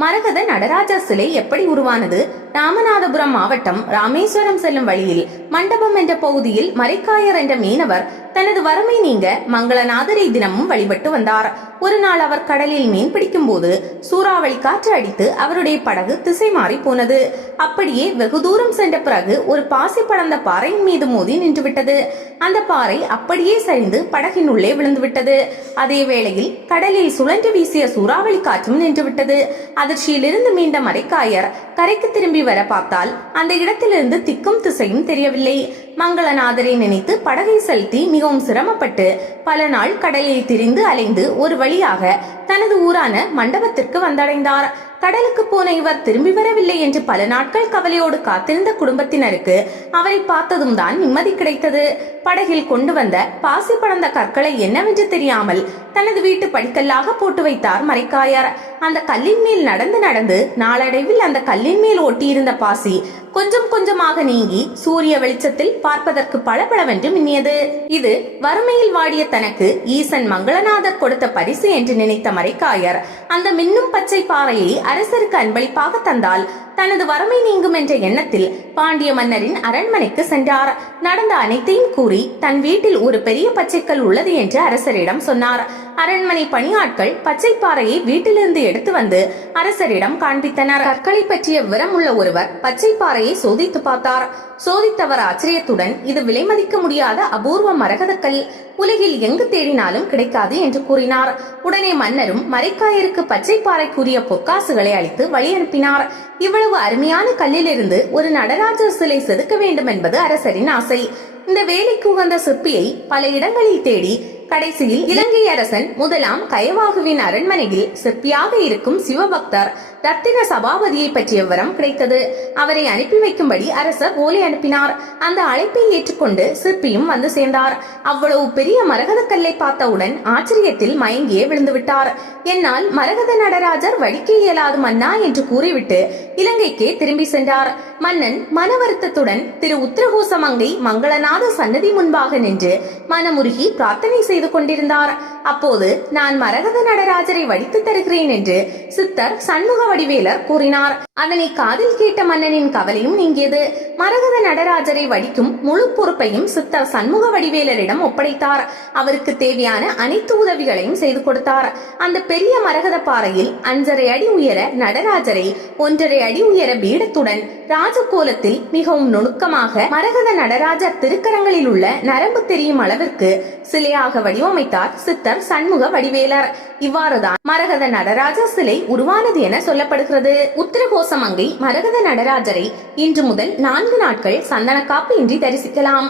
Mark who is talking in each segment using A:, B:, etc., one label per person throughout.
A: மரகத நடராஜா சிலை எப்படி உருவானது? ராமநாதபுரம் மாவட்டம் ராமேஸ்வரம் செல்லும் வழியில் மண்டபம் என்ற பகுதியில் மரைக்காயர் என்ற மீனவர் தனது வறுமை நீங்க மங்களநாதரை தினமும் வழிபட்டு வந்தார். ஒரு நாள் அவர் கடலில் மீன் பிடிக்கும் போது சூறாவளி காற்று அடித்து அவருடைய படகு திசை மாறி போனது. அப்படியே வெகு தூரம் சென்ற பிறகு ஒரு பாசி படர்ந்த பாறையின் மீது மோதி நின்றுவிட்டது. அந்த பாறை அப்படியே சரிந்து படகின் உள்ளே விழுந்துவிட்டது. அதே வேளையில் கடலில் சுழன்று வீசிய சூறாவளி காற்றும் நின்றுவிட்டது. அதிர்ச்சியிலிருந்து மீண்ட மறைக்காயர் கரைக்கு திரும்பி வர பார்த்தால் அந்த இடத்திலிருந்து திக்கும் திசையும் தெரியவில்லை. மங்களநாதரை நினைத்து படகை செலுத்தி மிகவும் சிரமப்பட்டு பல நாள் கடலில் திரிந்து அலைந்து ஒரு வழியாக தனது ஊரான மண்டபத்திற்கு வந்தடைந்தார். கடலுக்கு போன இவர் திரும்பி வரவில்லை என்று பல நாட்கள் கவலையோடு காத்திருந்த குடும்பத்தினருக்கு அவரை பார்த்ததும் தான் நிம்மதி கிடைத்தது. படகில் கொண்டு வந்த பாசி படர்ந்த கற்களை என்னவென்று தெரியாமல் தனது வீட்டு படிக்கல்லாக போட்டு வைத்தார் மரைக்காயர் அந்த கல்லின் மேல் நடந்து நடந்து நாளடைவில் அந்த கல்லின் மேல் ஒட்டியிருந்த பாசி கொஞ்சம் கொஞ்சமாக நீங்கி சூரிய வெளிச்சத்தில் பார்ப்பதற்கு பளபளவென்று மின்னியது. இது வறுமையில் வாடிய தனக்கு ஈசன் மங்களநாதர் கொடுத்த பரிசு என்று நினைத்த மறைக்காயர். அந்த மின்னும் பச்சை பாறையை அரசருக்கு அன்பளிப்பாக தந்தால் தனது வறுமை நீங்கும் என்ற எண்ணத்தில் பாண்டிய மன்னரின் அரண்மனைக்கு சென்றார். நடந்த அனைத்தையும் கூறி தன் வீட்டில் ஒரு பெரிய பச்சைக்கல் உள்ளது என்று அரசரிடம் சொன்னார். அரண்மனை பணியாட்கள் பச்சை பாறையை வீட்டிலிருந்து எடுத்து வந்து அரசரிடம் காண்பித்தனர். கற்களை பற்றிய விவரம் உள்ள ஒருவர் பச்சை பாறையை சோதித்து பார்த்தார். சோதித்தவர் ஆச்சரியத்துடன் இது விலை மதிக்க முடியாத அபூர்வ மரகதக்கல். உலகில் எங்கு தேடினாலும் கிடைக்காது என்று கூறினார். உடனே மன்னரும் மரைக்காயருக்கு பச்சை பாறைக்குரிய பொற்காசுகளை அளித்து வழி அனுப்பினார். இவ்வளவு அருமையான கல்லிலிருந்து ஒரு நடராஜர் சிலை செதுக்க வேண்டும் என்பது அரசரின் ஆசை. இந்த வேலைக்கு உகந்த சிற்பியை பல இடங்களில் தேடி கடைசியில் இலங்கை அரசன் முதலாம் கயவாகுவின் அரண்மனையில் சிற்பியாக இருக்கும் சிவபக்தர் ரத்தின சபாபதியை பற்றிய விவரம் கிடைத்தது. அவரை அனுப்பி வைக்கும்படி அரசர் ஓலை அனுப்பினார். அந்த அழைப்பை ஏற்றுக்கொண்டு சிற்பியும் வந்து சேர்ந்தார். அவ்வளவு பெரிய மரகத கல்லை பார்த்தவுடன் ஆச்சரியத்தில் மயங்கியே விழுந்துவிட்டார். என்னால் மரகத நடராஜர் வடிக்க இயலாது மன்னா என்று கூறிவிட்டு இலங்கைக்கே திரும்பி சென்றார். மன்னன் மன வருத்தத்துடன் திரு உத்தரகோசமங்கை மங்களநாத சன்னதி முன்பாக நின்று மனமுருகி பிரார்த்தனை செய்து கொண்டிருந்தார். அப்போது நான் மரகத நடராஜரை வடித்து தருகிறேன் என்று சித்தர் சண்முக வடிவேலர் கூறினார். அதனை காதில் கேட்ட மன்னனின் கவலையும் நீங்கியது. மரகத நடராஜரை வடிக்கும் முழு பொறுப்பையும் சித்தர் சண்முக வடிவேலரிடம் ஒப்படைத்தார். அவருக்கு தேவையான அனைத்து உதவிகளையும் செய்து கொடுத்தார். அந்த பெரிய மரகத பாறையில் அஞ்சரை அடி உயர நடராஜரை ஒன்றரை அடி உயர பீடத்துடன் ராஜகோலத்தில் மிகவும் நுணுக்கமாக மரகத நடராஜர் திருக்கரங்களில் உள்ள நரம்பு தெரியும் அளவிற்கு சிலையாக வடிவமைத்தார் சித்தர். பக்தர் சண்முக வடிவேலர். இவ்வாறுதான் மரகத நடராஜர் சிலை உருவானது என சொல்லப்படுகிறது. உத்தரகோசமங்கை மரகத நடராஜரை இன்று முதல் நான்கு நாட்கள் சந்தன காப்பு இன்றி தரிசிக்கலாம்.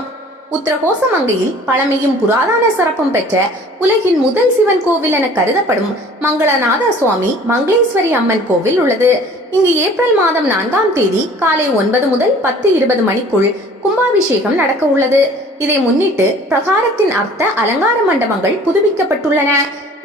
A: உத்தரகோசமங்கையில் பழமையும் புராதன சிறப்பும் பெற்ற உலகின் முதல் சிவன் கோவில் என கருதப்படும் மங்களநாத சுவாமி மங்களேஸ்வரி அம்மன் கோவில் உள்ளது. இங்கு ஏப்ரல் மாதம் நான்காம் தேதி காலை ஒன்பது முதல் பத்து இருபது மணிக்குள் கும்பாபிஷேகம் நடக்க உள்ளது. இதை முன்னிட்டு பிரகாரத்தின் அர்த்த அலங்கார மண்டபங்கள் புதுப்பிக்கப்பட்டுள்ளன.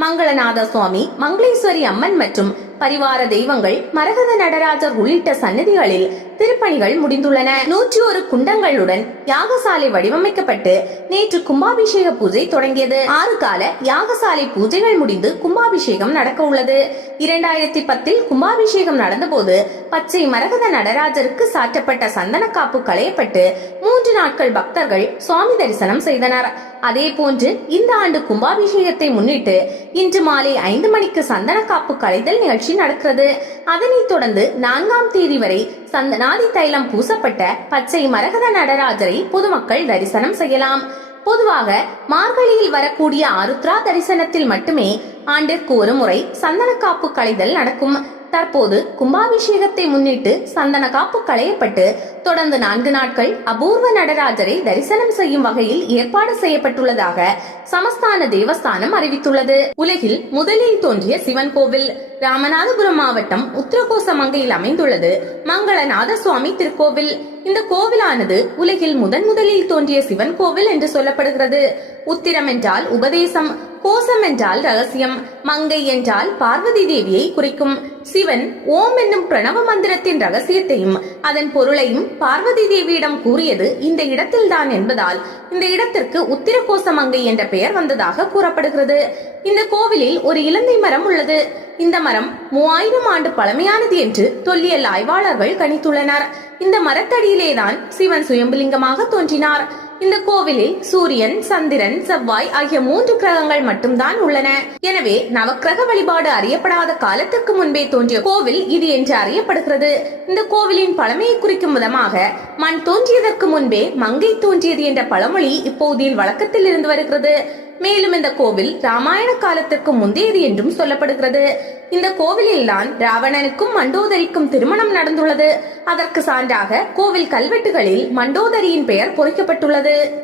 A: மங்களநாத சுவாமி மங்களேஸ்வரி அம்மன் மற்றும் பரிவார தெய்வங்கள் மரகத நடராஜர் உள்ளிட்ட சன்னதிகளில் திருப்பணிகள் முடிந்துள்ளன. நூற்றி ஒரு குண்டங்களுடன் யாகசாலை வடிவமைக்கப்பட்டு நேற்று கும்பாபிஷேக பூஜை தொடங்கியது. ஆறு கால யாகசாலை பூஜைகள் முடிந்து கும்பாபிஷேகம் நடக்க உள்ளது. இரண்டாயிரத்தி பத்தில் கும்பாபிஷேகம் நடந்தபோது பச்சை மரகத நடராஜருக்கு சாற்றப்பட்ட சந்தன காப்பு களையப்பட்டு மூன்று நாட்கள் பக்தர்கள் சுவாமி தரிசனம் செய்தனர். அதே போன்று இந்த ஆண்டு கும்பாபிஷேகத்தை முன்னிட்டு இன்று மாலை ஐந்து மணிக்கு சந்தன காப்பு களைதல் நிகழ்ச்சி நடக்கிறது. அதனைத் தொடர்ந்து நான்காம் தேதி வரை சந்தனாதி தைலம் பூசப்பட்ட பச்சை மரகத நடராஜரை பொதுமக்கள் தரிசனம் செய்யலாம். பொதுவாக மார்கழியில் வரக்கூடிய ஆருத்ரா தரிசனத்தில் மட்டுமே ஆண்டிற்கு ஒரு முறை சந்தன காப்பு களைதல் நடக்கும். தற்போது கும்பாபிஷேகத்தை முன்னிட்டு சந்தன காப்பு களையப்பட்டு தொடர்ந்து நான்கு நாட்கள் அபூர்வ நடராஜரை தரிசனம் செய்யும் வகையில் ஏற்பாடு செய்யப்பட்டுள்ளதாக சமஸ்தான தேவஸ்தானம் அறிவித்துள்ளது. உலகில் முதலில் தோன்றிய சிவன் கோவில். ராமநாதபுரம் மாவட்டம் உத்தரகோசமங்கையில் அமைந்துள்ளது. மங்களநாத சுவாமி திருக்கோவில். இந்த கோவிலானது உலகில் முதன் முதலில் தோன்றிய சிவன் கோவில் என்று சொல்லப்படுகிறது. உத்திரம் என்றால் உபதேசம் கோசம் என்றால் ரகசியம் மங்கை என்றால் பார்வதி தேவியை குறிக்கும். சிவன் ஓம் என்னும் பிரணவ மந்திரத்தின் ரகசியத்தையும் அதன் பொருளையும் பார்வதி தேவியிடம் கூறியது இந்த இடத்தில்தான் என்பதால் இந்த இடத்திற்கு உத்திரகோச மங்கை என்ற பெயர் வந்ததாக கூறப்படுகிறது. இந்த கோவிலில் ஒரு இலந்தை மரம் உள்ளது. இந்த மரம் மூவாயிரம் ஆண்டு பழமையானது என்று தொல்லியல் ஆய்வாளர்கள் கணித்துள்ளனர். இந்த மரத்தடியிலேதான் சிவன் சுயம்புலிங்கமாக தோன்றினார். இந்த கோவிலில் சூரியன் சந்திரன் செவ்வாய் ஆகிய மூன்று கிரகங்கள் மட்டும்தான் உள்ளன. எனவே நவக்கிரக வழிபாடு அறியப்படாத காலத்துக்கு முன்பே தோன்றிய கோவில் இது என்று அறியப்படுகிறது. இந்த கோவிலின் பழமையை குறிக்கும் விதமாக மண் தோன்றியதற்கு முன்பே மங்கை தோன்றியது என்ற பழமொழி இப்போதில் வழக்கத்தில் இருந்து வருகிறது. மேலும் இந்த கோவில் ராமாயண காலத்திற்கு முந்தையது என்றும் சொல்லப்படுகிறது. இந்த கோவிலில்தான் ராவணனுக்கும் மண்டோதரிக்கும் திருமணம் நடந்துள்ளது. அதற்கு சான்றாக கோவில் கல்வெட்டுகளில் மண்டோதரியின் பெயர் பொறிக்கப்பட்டுள்ளது.